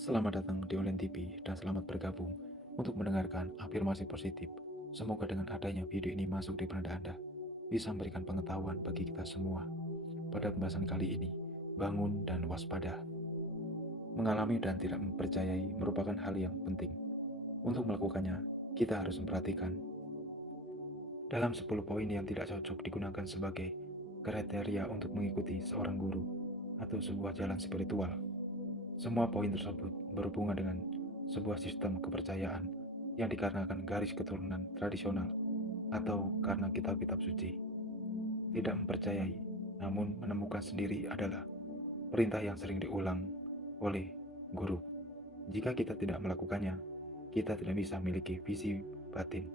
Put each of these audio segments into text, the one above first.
Selamat datang di Online TV dan selamat bergabung untuk mendengarkan afirmasi positif. Semoga dengan adanya video ini masuk di benak Anda, bisa memberikan pengetahuan bagi kita semua. Pada pembahasan kali ini, bangun dan waspada. Mengalami dan tidak mempercayai merupakan hal yang penting. Untuk melakukannya, kita harus memperhatikan dalam 10 poin yang tidak cocok digunakan sebagai kriteria untuk mengikuti seorang guru atau sebuah jalan spiritual. Semua poin tersebut berhubungan dengan sebuah sistem kepercayaan yang dikarenakan garis keturunan tradisional atau karena kitab-kitab suci. Tidak mempercayai, namun menemukan sendiri adalah perintah yang sering diulang oleh guru. Jika kita tidak melakukannya, kita tidak bisa memiliki visi batin,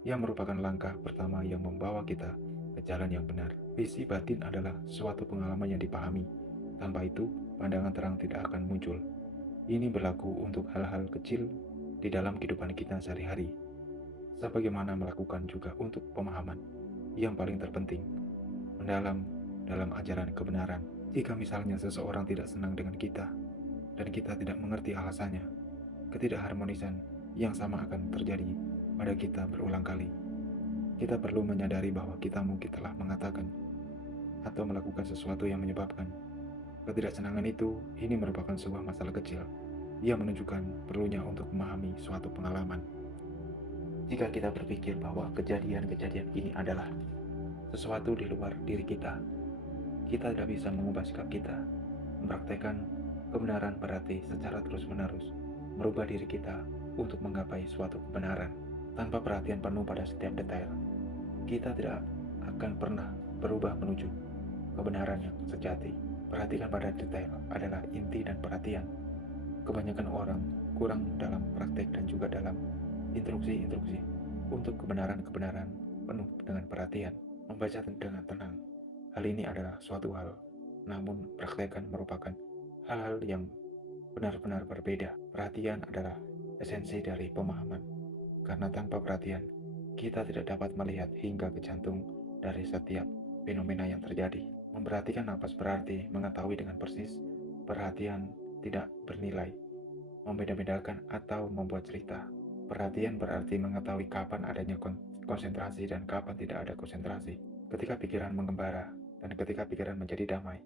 yang merupakan langkah pertama yang membawa kita ke jalan yang benar. Visi batin adalah suatu pengalaman yang dipahami. Tanpa itu, pandangan terang tidak akan muncul. Ini berlaku untuk hal-hal kecil di dalam kehidupan kita sehari-hari, sebagaimana melakukan juga untuk pemahaman yang paling terpenting, mendalam dalam ajaran kebenaran. Jika misalnya seseorang tidak senang dengan kita, dan kita tidak mengerti alasannya, ketidakharmonisan yang sama akan terjadi pada kita berulang kali. Kita perlu menyadari bahwa kita mungkin telah mengatakan atau melakukan sesuatu yang menyebabkan ketidaksenangan itu. Ini merupakan sebuah masalah kecil yang menunjukkan perlunya untuk memahami suatu pengalaman. Jika kita berpikir bahwa kejadian-kejadian ini adalah sesuatu di luar diri kita tidak bisa mengubah sikap kita. Mempraktekkan kebenaran berarti secara terus-menerus merubah diri kita untuk menggapai suatu kebenaran. Tanpa perhatian penuh pada setiap detail, kita tidak akan pernah berubah menuju kebenaran yang sejati. Perhatikan pada detail adalah inti dan perhatian. Kebanyakan orang kurang dalam praktek dan juga dalam instruksi-instruksi untuk kebenaran-kebenaran penuh dengan perhatian, membaca dengan tenang. Hal ini adalah suatu hal, namun praktekkan merupakan hal-hal yang benar-benar berbeda. Perhatian adalah esensi dari pemahaman, karena tanpa perhatian, kita tidak dapat melihat hingga ke jantung dari setiap fenomena yang terjadi. Memperhatikan napas berarti mengetahui dengan persis. Perhatian tidak bernilai membeda-bedakan atau membuat cerita. Perhatian berarti mengetahui kapan adanya konsentrasi dan kapan tidak ada konsentrasi. Ketika pikiran mengembara dan ketika pikiran menjadi damai.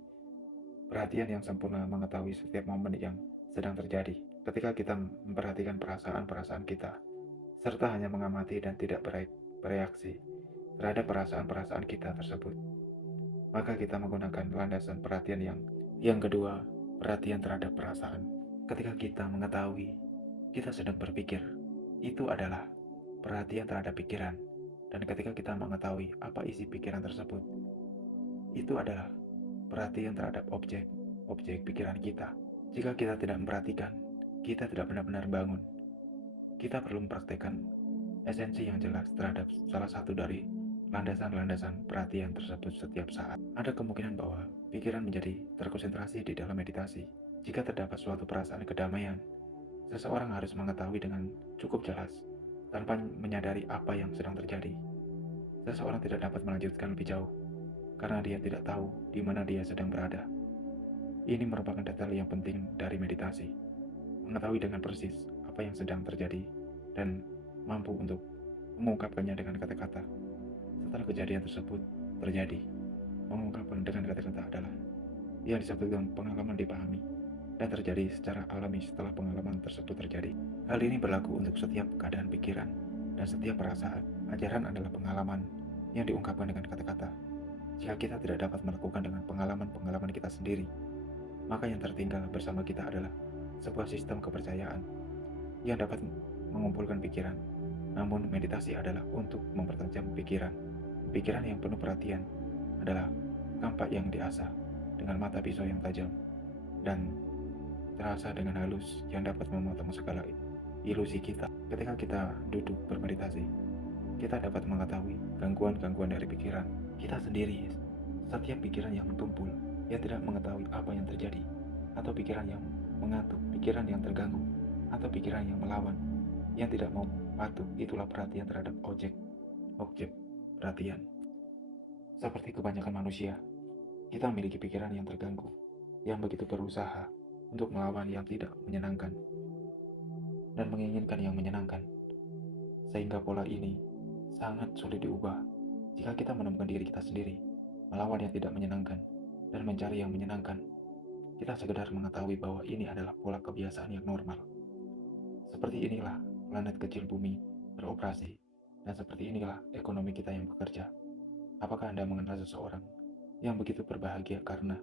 Perhatian yang sempurna mengetahui setiap momen yang sedang terjadi. Ketika kita memperhatikan perasaan-perasaan kita, serta hanya mengamati dan tidak bereaksi terhadap perasaan-perasaan kita tersebut, maka kita menggunakan landasan perhatian yang kedua, perhatian terhadap perasaan. Ketika kita mengetahui kita sedang berpikir, itu adalah perhatian terhadap pikiran. Dan ketika kita mengetahui apa isi pikiran tersebut, itu adalah perhatian terhadap objek pikiran kita. Jika kita tidak memperhatikan, kita tidak benar-benar bangun. Kita perlu mempraktekkan esensi yang jelas terhadap salah satu dari landasan-landasan perhatian tersebut setiap saat. Ada kemungkinan bahwa pikiran menjadi terkonsentrasi di dalam meditasi. Jika terdapat suatu perasaan kedamaian, seseorang harus mengetahui dengan cukup jelas, tanpa menyadari apa yang sedang terjadi. Seseorang tidak dapat melanjutkan lebih jauh, karena dia tidak tahu di mana dia sedang berada. Ini merupakan detail yang penting dari meditasi. Mengetahui dengan persis apa yang sedang terjadi dan mampu untuk mengungkapkannya dengan kata-kata. Setelah kejadian tersebut terjadi, mengungkapkan dengan kata-kata adalah yang disebut dengan pengalaman dipahami dan terjadi secara alami setelah pengalaman tersebut terjadi. Hal ini berlaku untuk setiap keadaan pikiran dan setiap perasaan. Ajaran adalah pengalaman yang diungkapkan dengan kata-kata. Jika kita tidak dapat melakukan dengan pengalaman-pengalaman kita sendiri, maka yang tertinggal bersama kita adalah sebuah sistem kepercayaan yang dapat mengumpulkan pikiran. Namun meditasi adalah untuk mempertajam pikiran. Pikiran yang penuh perhatian adalah kampak yang diasah dengan mata pisau yang tajam dan terasa dengan halus yang dapat memotong segala ilusi kita. Ketika kita duduk bermeditasi, kita dapat mengetahui gangguan-gangguan dari pikiran kita sendiri. Setiap pikiran yang tumpul, yang tidak mengetahui apa yang terjadi, atau pikiran yang mengantuk, pikiran yang terganggu, atau pikiran yang melawan, yang tidak mau patuh, itulah perhatian terhadap objek perhatian. Seperti kebanyakan manusia, kita memiliki pikiran yang terganggu, yang begitu berusaha untuk melawan yang tidak menyenangkan dan menginginkan yang menyenangkan, sehingga pola ini sangat sulit diubah jika kita menemukan diri kita sendiri, melawan yang tidak menyenangkan dan mencari yang menyenangkan. Kita sekedar mengetahui bahwa ini adalah pola kebiasaan yang normal. Seperti inilah planet kecil bumi beroperasi, dan seperti inilah ekonomi kita yang bekerja. Apakah Anda mengenal seseorang yang begitu berbahagia karena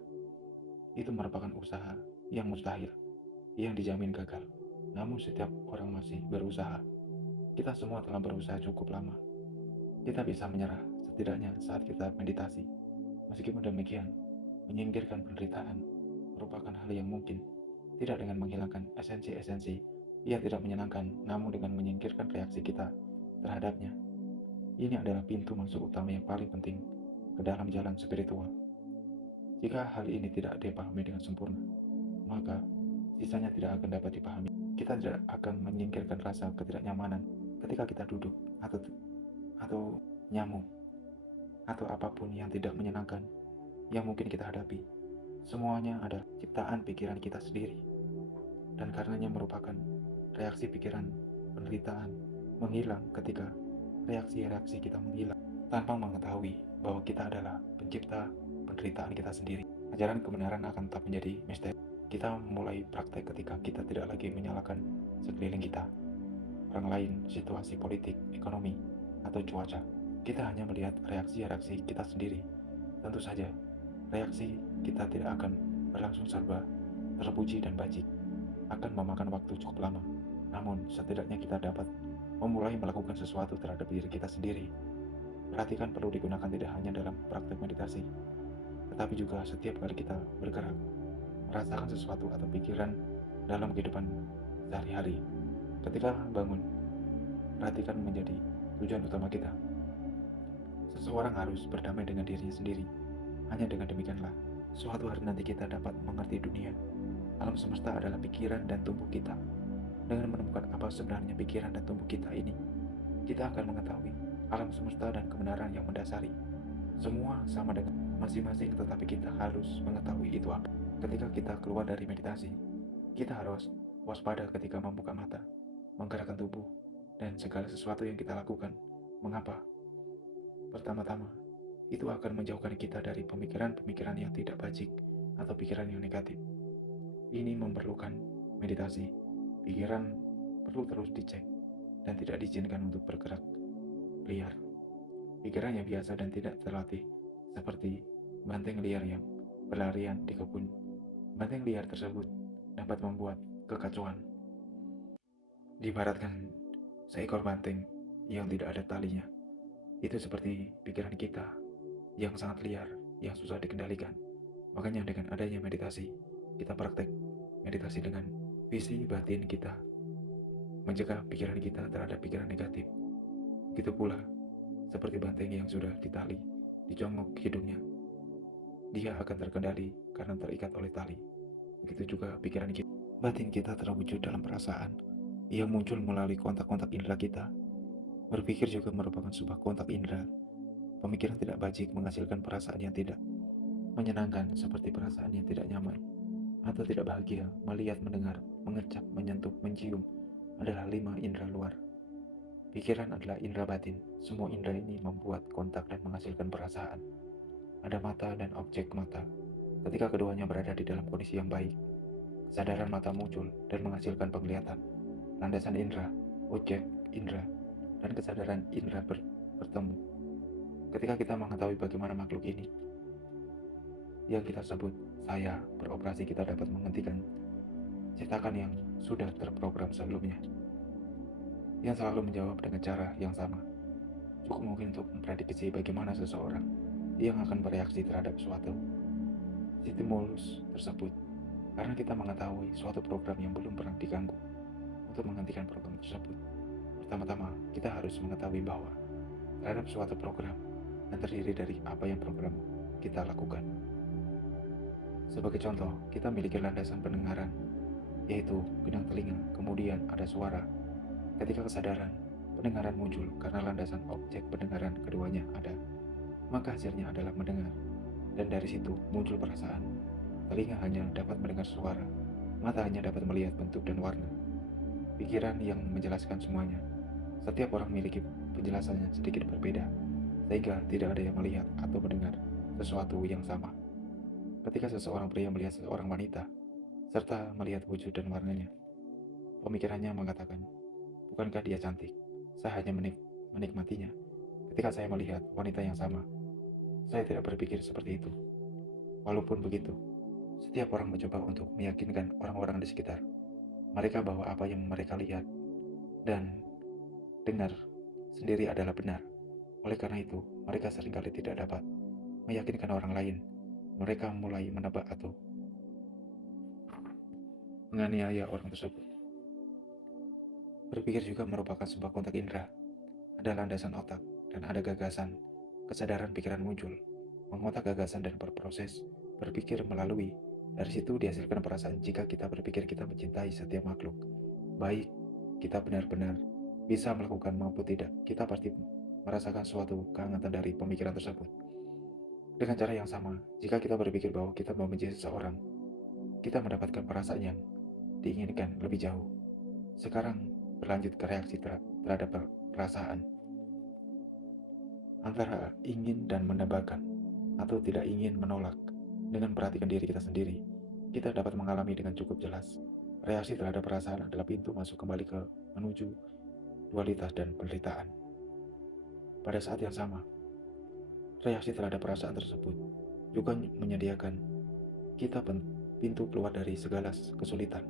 itu merupakan usaha yang mustahil, yang dijamin gagal? Namun setiap orang masih berusaha. Kita semua telah berusaha cukup lama. Kita bisa menyerah setidaknya saat kita meditasi. Meskipun demikian, menyingkirkan penderitaan merupakan hal yang mungkin, tidak dengan menghilangkan esensi-esensi yang tidak menyenangkan, namun dengan menyingkirkan reaksi kita terhadapnya. Ini adalah pintu masuk utama yang paling penting ke dalam jalan spiritual. Jika hal ini tidak dipahami dengan sempurna, maka sisanya tidak akan dapat dipahami. Kita tidak akan menyingkirkan rasa ketidaknyamanan ketika kita duduk atau nyamuk atau apapun yang tidak menyenangkan yang mungkin kita hadapi. Semuanya adalah ciptaan pikiran kita sendiri, dan karenanya merupakan reaksi pikiran. Penderitaan menghilang ketika reaksi-reaksi kita menghilang tanpa mengetahui bahwa kita adalah pencipta penderitaan kita sendiri. Ajaran kebenaran akan tetap menjadi misteri. Kita mulai praktek ketika kita tidak lagi menyalahkan sekeliling kita, orang lain, situasi politik, ekonomi, atau cuaca. Kita hanya melihat reaksi-reaksi kita sendiri. Tentu saja, reaksi kita tidak akan berlangsung serba terpuji dan bajik. Akan memakan waktu cukup lama. Namun, setidaknya kita dapat memulai melakukan sesuatu terhadap diri kita sendiri. Perhatikan perlu digunakan tidak hanya dalam praktek meditasi, tetapi juga setiap kali kita bergerak, merasakan sesuatu atau pikiran dalam kehidupan sehari-hari. Ketika bangun, perhatikan menjadi tujuan utama kita. Seseorang harus berdamai dengan dirinya sendiri. Hanya dengan demikianlah, suatu hari nanti kita dapat mengerti dunia. Alam semesta adalah pikiran dan tubuh kita. Dengan menemukan apa sebenarnya pikiran dan tubuh kita ini, kita akan mengetahui alam semesta dan kebenaran yang mendasari. Semua sama dengan masing-masing, tetapi kita harus mengetahui itu apa. Ketika kita keluar dari meditasi, kita harus waspada ketika membuka mata, menggerakkan tubuh, dan segala sesuatu yang kita lakukan. Mengapa? Pertama-tama, itu akan menjauhkan kita dari pemikiran-pemikiran yang tidak bajik atau pikiran yang negatif. Ini memerlukan meditasi. Pikiran perlu terus dicek dan tidak diizinkan untuk bergerak liar. Pikiran yang biasa dan tidak terlatih, seperti banteng liar yang berlarian di kebun. Banteng liar tersebut dapat membuat kekacauan. Diibaratkan seekor banteng yang tidak ada talinya. Itu seperti pikiran kita yang sangat liar, yang susah dikendalikan. Makanya dengan adanya meditasi, kita praktek meditasi dengan visi batin kita, mencegah pikiran kita terhadap pikiran negatif. Begitu pula seperti banteng yang sudah ditali, dicongok hidungnya, dia akan terkendali karena terikat oleh tali. Begitu juga pikiran kita. Batin kita terwujud dalam perasaan yang muncul melalui kontak-kontak indera kita. Berpikir juga merupakan sebuah kontak indera. Pemikiran tidak bajik menghasilkan perasaan yang tidak menyenangkan, seperti perasaan yang tidak nyaman atau tidak bahagia. Melihat, mendengar, mengecap, menyentuh, mencium adalah 5 indera luar. Pikiran adalah indera batin. Semua indera ini membuat kontak dan menghasilkan perasaan. Ada mata dan objek mata. Ketika keduanya berada di dalam kondisi yang baik, kesadaran mata muncul dan menghasilkan penglihatan. Landasan indera, objek indera, dan kesadaran indera bertemu. Ketika kita mengetahui bagaimana makhluk ini yang kita sebut saya beroperasi, kita dapat menghentikan cetakan yang sudah terprogram sebelumnya, yang selalu menjawab dengan cara yang sama. Cukup mungkin untuk memprediksi bagaimana seseorang yang akan bereaksi terhadap suatu stimulus tersebut, karena kita mengetahui suatu program yang belum pernah diganggu. Untuk menghentikan program tersebut, pertama-tama kita harus mengetahui bahwa terhadap suatu program yang terdiri dari apa yang program kita lakukan. Sebagai contoh, kita memiliki landasan pendengaran, yaitu benang telinga, kemudian ada suara. Ketika kesadaran pendengaran muncul karena landasan objek pendengaran keduanya ada, maka hasilnya adalah mendengar, dan dari situ muncul perasaan. Telinga hanya dapat mendengar suara, Mata hanya dapat melihat bentuk dan warna. Pikiran yang menjelaskan semuanya. Setiap orang memiliki penjelasannya sedikit berbeda, sehingga tidak ada yang melihat atau mendengar sesuatu yang sama. Ketika seseorang pria melihat seorang wanita, serta melihat wujud dan warnanya, pemikirannya mengatakan, bukankah dia cantik? Saya hanya menikmatinya. Ketika saya melihat wanita yang sama, saya tidak berpikir seperti itu. Walaupun begitu, setiap orang mencoba untuk meyakinkan orang-orang di sekitar mereka bahwa apa yang mereka lihat dan dengar sendiri adalah benar. Oleh karena itu, mereka seringkali tidak dapat meyakinkan orang lain. Mereka mulai menebak atau menganiaya orang tersebut. Berpikir juga merupakan sebuah kontak indera. Ada landasan otak dan ada gagasan. Kesadaran pikiran muncul, mengotak gagasan dan berproses berpikir melalui. Dari situ dihasilkan perasaan jika kita berpikir kita mencintai setiap makhluk. Baik kita benar-benar bisa melakukan maupun tidak, kita pasti merasakan suatu kehangatan dari pemikiran tersebut. Dengan cara yang sama, jika kita berpikir bahwa kita membenci seseorang, kita mendapatkan perasaan yang diinginkan lebih jauh. Sekarang berlanjut ke reaksi terhadap perasaan. Antara ingin dan menebakkan, atau tidak ingin menolak. Dengan perhatikan diri kita sendiri, kita dapat mengalami dengan cukup jelas. Reaksi terhadap perasaan adalah pintu masuk kembali ke menuju dualitas dan penderitaan. Pada saat yang sama, reaksi terhadap perasaan tersebut juga menyediakan kita pintu keluar dari segala kesulitan.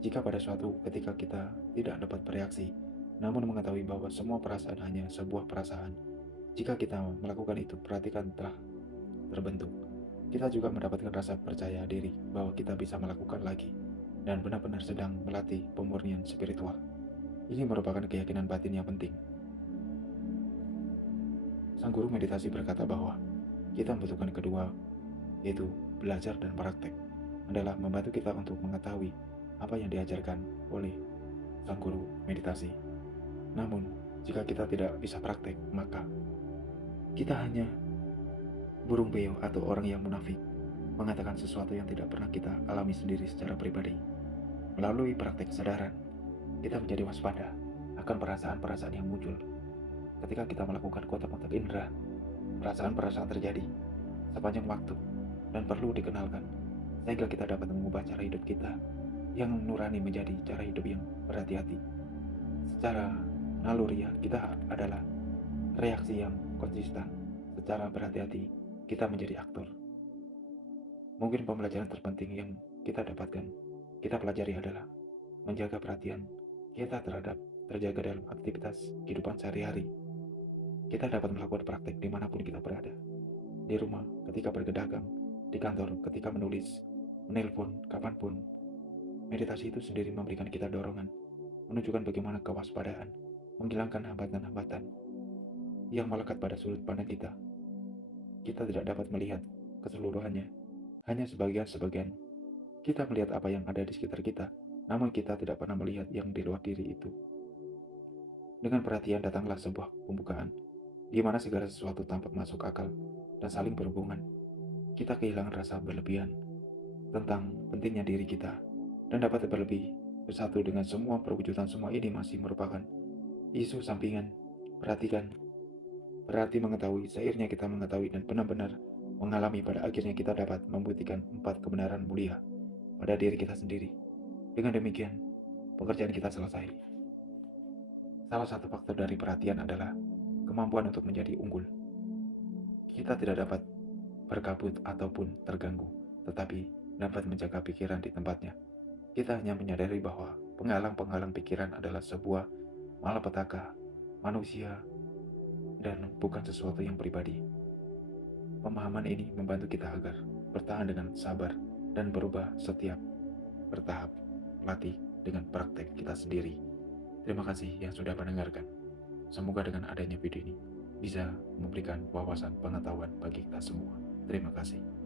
Jika pada suatu ketika kita tidak dapat bereaksi, namun mengetahui bahwa semua perasaan hanya sebuah perasaan, jika kita melakukan itu, perhatikan telah terbentuk. Kita juga mendapatkan rasa percaya diri bahwa kita bisa melakukan lagi dan benar-benar sedang melatih pemurnian spiritual. Ini merupakan keyakinan batin yang penting. Sang guru meditasi berkata bahwa kita membutuhkan kedua, yaitu belajar dan praktek, adalah membantu kita untuk mengetahui apa yang diajarkan oleh sang guru meditasi. Namun, jika kita tidak bisa praktek, maka kita hanya burung beo atau orang yang munafik, mengatakan sesuatu yang tidak pernah kita alami sendiri secara pribadi. Melalui praktek kesadaran, kita menjadi waspada akan perasaan-perasaan yang muncul. Ketika kita melakukan kontak-kontak indera, perasaan-perasaan terjadi sepanjang waktu dan perlu dikenalkan, sehingga kita dapat mengubah cara hidup kita yang nurani menjadi cara hidup yang berhati-hati. Secara naluriah kita adalah reaksi yang konsisten. Secara berhati-hati kita menjadi aktor. Mungkin pembelajaran terpenting yang kita pelajari adalah menjaga perhatian kita terjaga dalam aktivitas kehidupan sehari-hari. Kita dapat melakukan praktek dimanapun kita berada. Di rumah, ketika berdagang, di kantor, ketika menulis, menelpon, kapanpun. Meditasi itu sendiri memberikan kita dorongan, menunjukkan bagaimana kewaspadaan, menghilangkan hambatan-hambatan yang melekat pada sudut pandang kita. Kita tidak dapat melihat keseluruhannya, hanya sebagian-sebagian. Kita melihat apa yang ada di sekitar kita, namun kita tidak pernah melihat yang di luar diri itu. Dengan perhatian datanglah sebuah pembukaan, di mana segala sesuatu tampak masuk akal dan saling berhubungan. Kita kehilangan rasa berlebihan tentang pentingnya diri kita, dan dapat bersatu dengan semua perwujudan. Semua ini masih merupakan isu sampingan. Perhatikan, berarti mengetahui, seiringnya kita mengetahui dan benar-benar mengalami, pada akhirnya kita dapat membuktikan 4 kebenaran mulia pada diri kita sendiri. Dengan demikian, pekerjaan kita selesai. Salah satu faktor dari perhatian adalah kemampuan untuk menjadi unggul. Kita tidak dapat berkabut ataupun terganggu, tetapi dapat menjaga pikiran di tempatnya. Kita hanya menyadari bahwa penghalang-penghalang pikiran adalah sebuah malapetaka manusia dan bukan sesuatu yang pribadi. Pemahaman ini membantu kita agar bertahan dengan sabar dan berubah setiap bertahap, melatih dengan praktek kita sendiri. Terima kasih yang sudah mendengarkan. Semoga dengan adanya video ini bisa memberikan wawasan pengetahuan bagi kita semua. Terima kasih.